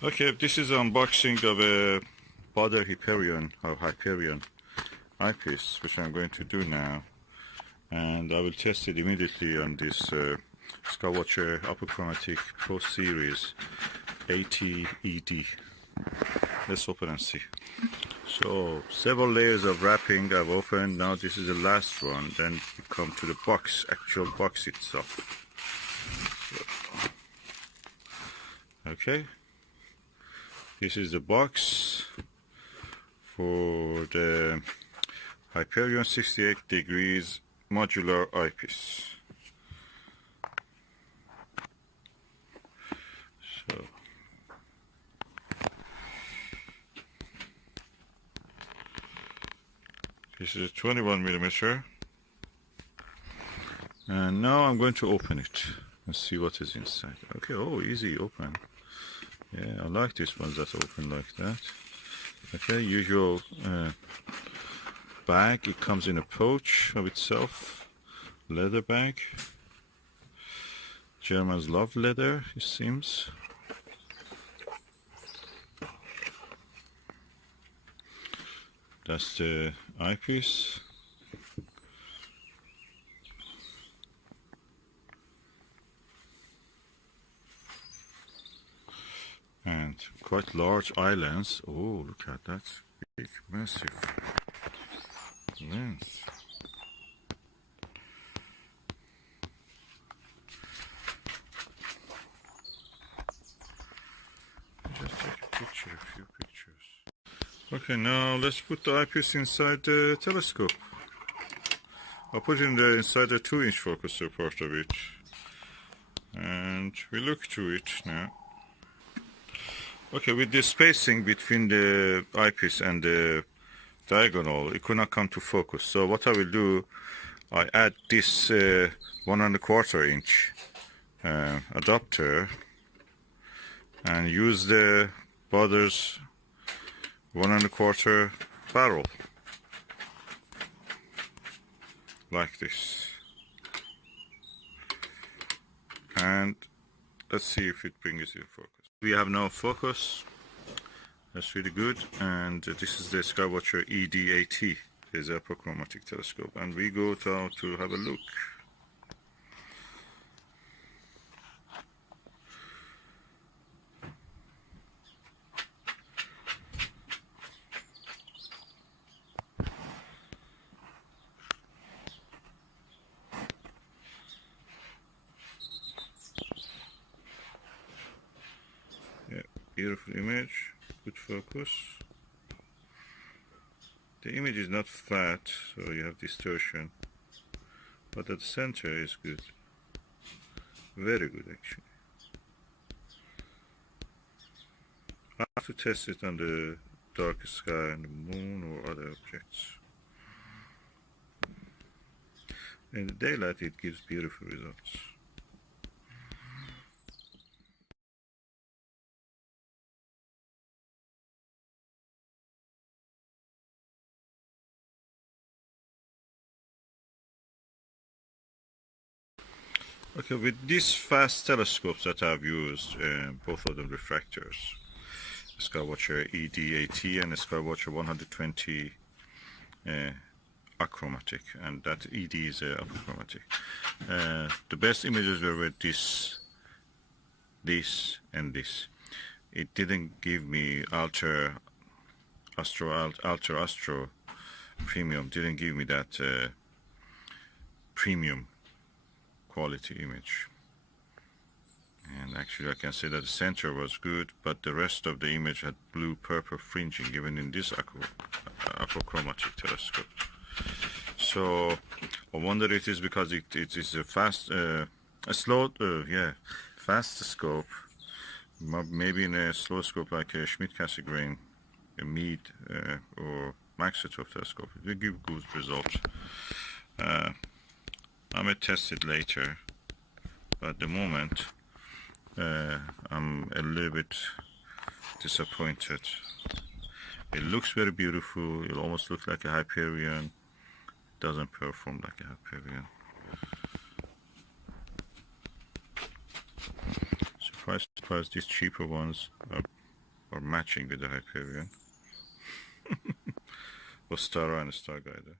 Okay, this is an unboxing of a Baader Hyperion eyepiece, which I'm going to do now, and I will test it immediately on this Skywatcher Apochromatic Pro Series 80 ED. Let's open and see. So several layers of wrapping I've opened. Now this is the last one. Then we come to the box, actual box itself. Okay. This is the box for the Hyperion 68 degrees modular eyepiece. So this is a 21mm, and now I'm going to open it and see what is inside. Okay, oh, easy open. Yeah, I like these ones that open like that. Okay, usual bag. It comes in a pouch of itself, leather bag. Germans love leather, it seems. That's the eyepiece. And quite large eye lens. Oh, look at that. Big, massive lens. Just take a picture, a few pictures. Okay, now let's put the eyepiece inside the telescope. I'll put in there inside the 2-inch focuser part of it. And we look through it now. Okay, with the spacing between the eyepiece and the diagonal, it could not come to focus. So what I will do, I add this 1¼ inch adapter and use the Baader's 1¼ barrel, like this. And let's see if it brings it in focus. We have now focus. That's really good. And this is the Skywatcher ED. There's a apochromatic telescope, and we go down to have a look. Yeah, beautiful image, good focus. The image is not flat, so you have distortion, but at the center is good. Very good, actually. I have to test it on the dark sky and the moon or other objects. In the daylight it gives beautiful results. Okay, with these fast telescopes that I've used, both of them refractors, the Skywatcher ED and the Skywatcher 120 achromatic, and that ED is apochromatic. The best images were with this, and this. It didn't give me Altair Astro Premium, didn't give me that premium quality image. And actually I can say that the center was good, but the rest of the image had blue purple fringing even in this apochromatic telescope. So I wonder it is because it is a fast scope. Maybe in a slow scope like a Schmidt-Cassegrain, a Meade or Maxitov telescope, it will give good results. I may test it later, but at the moment I'm a little bit disappointed. It looks very beautiful. It almost looks like a Hyperion. It doesn't perform like a Hyperion. Surprise, surprise, these cheaper ones are or matching with the Hyperion. Ostara and Starguider.